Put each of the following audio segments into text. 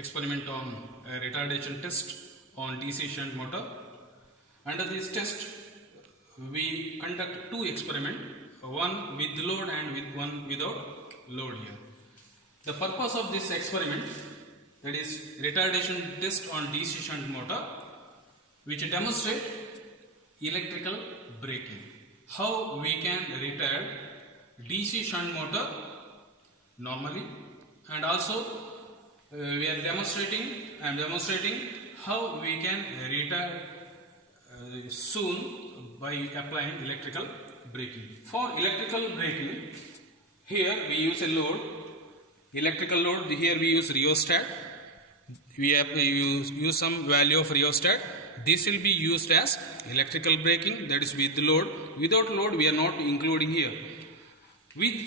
experiment on a retardation test on DC shunt motor. Under this test, we conduct two experiments, one with load and one without load here. The purpose of this experiment, that is retardation test on DC shunt motor, which demonstrate electrical braking. How we can retard DC shunt motor normally, and also I am demonstrating how we can retard soon by applying electrical braking. For electrical braking, here we use a load, electrical load. Here we use rheostat. We have use some value of rheostat. This will be used as electrical braking, that is with load. Without load, we are not including here.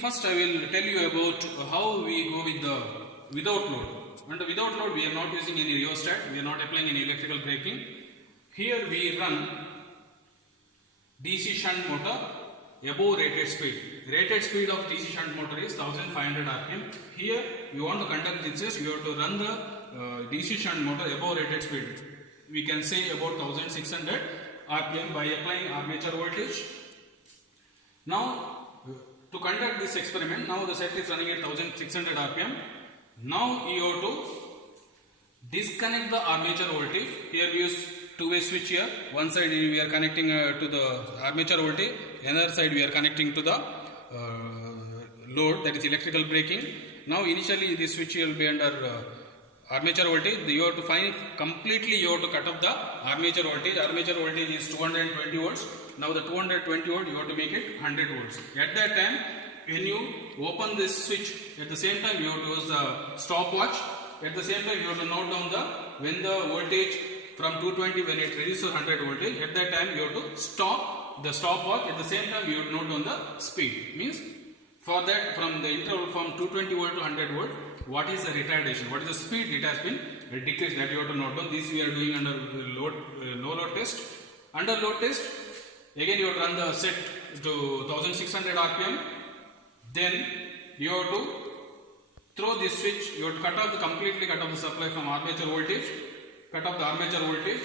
First, I will tell you about how we go with the without load. Under without load, we are not using any rheostat. We are not applying any electrical braking. Here we run DC shunt motor above rated speed. Rated speed of DC shunt motor is 1500 rpm. Here you want to conduct this test, you have to run the DC shunt motor above rated speed. We can say about 1600 rpm by applying armature voltage. Now to conduct this experiment, now the set is running at 1600 rpm. Now you have to disconnect the armature voltage. Here we use two-way switch here. One side we are connecting to the armature voltage, another side we are connecting to the load, that is electrical braking. Now initially this switch will be under armature voltage. You have to find completely, you have to cut off the armature voltage. Armature voltage is 220 volts. Now the 220 volt you have to make it 100 volts. At that time, when you open this switch, at the same time you have to use the stopwatch. At the same time you have to note down when the voltage from 220, when it reaches 100 voltage, at that time you have to stop the stopwatch. At the same time you have to note down the speed. Means for that, from the interval from 220 volt to 100 volt, what is the retardation, what is the speed it has been decreased, that you have to note down. This we are doing under load, no load test. Under load test, again you have to run the set to 1600 rpm. Then you have to throw this switch, you have to completely cut off the supply from armature voltage, cut off the armature voltage,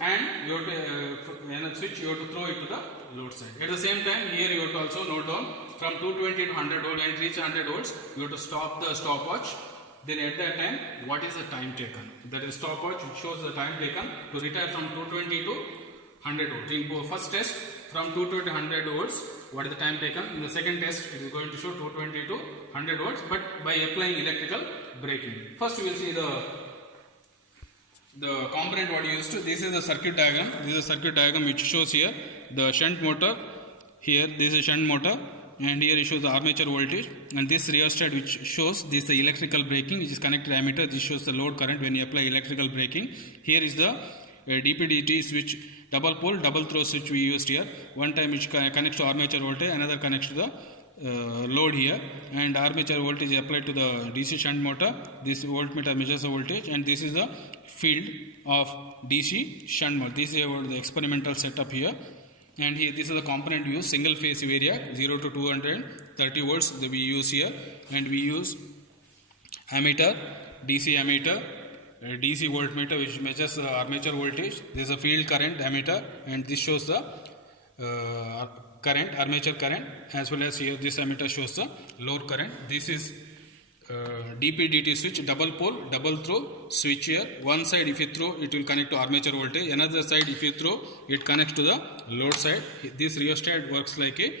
and you have to switch, you have to throw it to the load side. At the same time, here you have to also note down from 220 to 100 volts, and reach 100 volts, you have to stop the stopwatch. Then at that time, what is the time taken? That is stopwatch, which shows the time taken to retire from 220 to 100 volts. In first test, from 220 to 100 volts, what is the time taken? In the second test, it is going to show 220 to 100 volts, but by applying electrical braking. First, we will see the component what you used to. This is the circuit diagram. This is a circuit diagram which shows here the shunt motor. Here, this is shunt motor, and here it shows the armature voltage. And this rheostat which shows this the electrical braking, which is connected ammeter. This shows the load current when you apply electrical braking. Here is the DPDT switch, double pole, double throw switch we used here. One time which connects to armature voltage, another connects to the load here, and armature voltage applied to the DC shunt motor. This voltmeter measures the voltage, and this is the field of DC shunt motor. This is the experimental setup here, and here this is the component we use. Single phase variac 0 to 230 volts that we use here, and we use ammeter, DC ammeter, DC voltmeter which measures the armature voltage. This is a field current ammeter, and this shows the current, armature current, as well as here this ammeter shows the load current. This is DPDT switch, double pole, double throw switch here. One side if you throw, it will connect to armature voltage. Another side if you throw, it connects to the load side. This rheostat works like a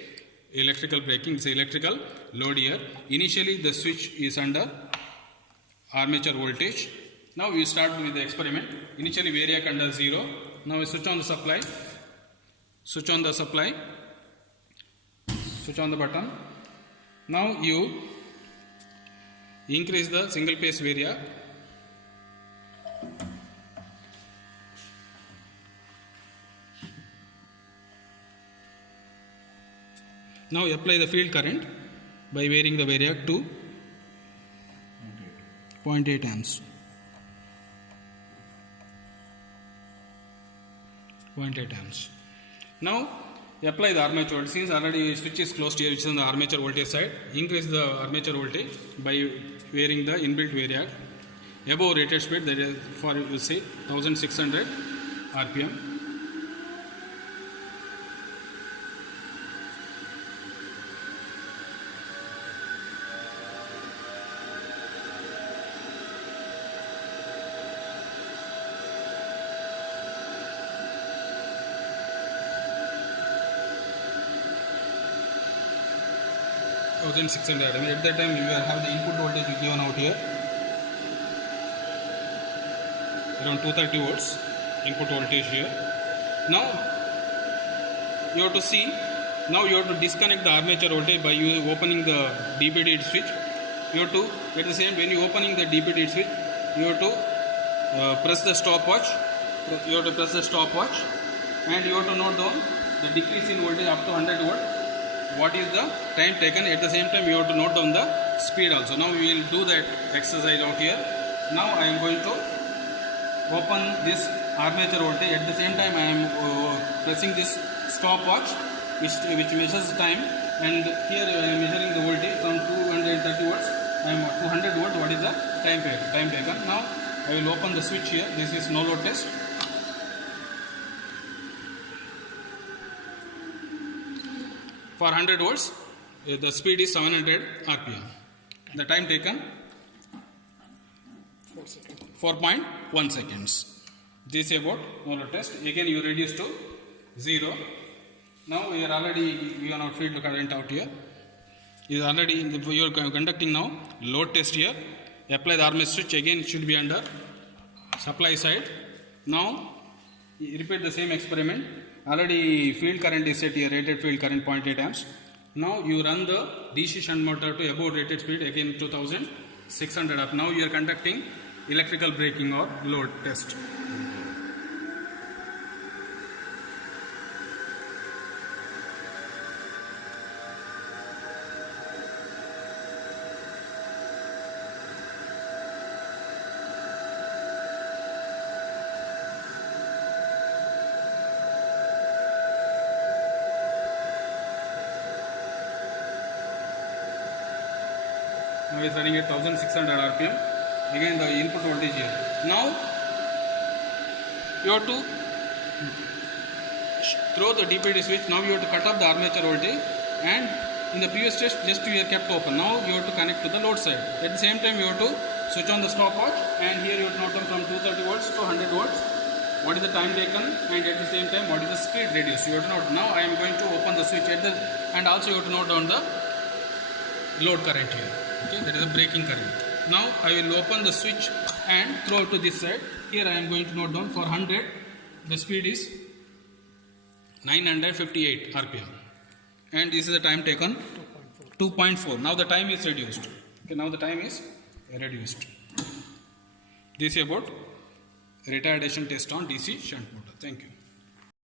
electrical braking. It's electrical load here. Initially the switch is under armature voltage. Now we start with the experiment. Initially variac under 0. Now we switch on the supply. Switch on the supply. Switch on the button. Now you increase the single phase variac. Now apply the field current by varying the variac to 0.8 amps. 0.8 amps. Now apply the armature voltage. Since already switch is closed here, which is on the armature voltage side, increase the armature voltage by varying the inbuilt variac. above rated speed, that is for you see 1600 rpm. I mean, at that time you will have the input voltage given out here around 230 volts input voltage here. Now you have to see, now you have to disconnect the armature voltage by you opening the DPD switch. You have to, at the same, when you opening the DPD switch, you have to press the stopwatch. You have to press the stopwatch, and you have to note down the decrease in voltage up to 100 volt. What is the time taken? At the same time, you have to note down the speed also. Now we will do that exercise out here. Now I am going to open this armature voltage. At the same time, I am pressing this stopwatch, which measures time. And here I am measuring the voltage from 230 volts. I am 200 volt. What is the time taken? Now I will open the switch here. This is no load test. For 100 volts, the speed is 700 rpm. The time taken 4.1 seconds. This is about no load test. Again you reduce to 0. Now we are already given our field current out here. You are already you are conducting now load test here. Apply the armature switch. Again it should be under supply side. Now repeat the same experiment. Already field current is set here, rated field current 0.8 amps. Now you run the DC shunt motor to above rated speed, again 2600 up. Now you are conducting electrical braking or load test. Now it is running at 1600 rpm. Again the input voltage here. Now you have to throw the DPD switch. Now you have to cut off the armature voltage, and in the previous test just you are kept open. Now you have to connect to the load side. At the same time you have to switch on the stopwatch, and here you have to note down from 230 volts to 100 volts. What is the time taken, and at the same time what is the speed reduced. You have to note. Now I am going to open the switch at the, and also you have to note down the load current here. Okay, that is a braking current. Now I will open the switch and throw it to this side. Here I am going to note down for 100 the speed is 958 rpm, and this is the time taken 2.4. Now the time is reduced. Okay, now the time is reduced. This is about retardation test on DC shunt motor. Thank you.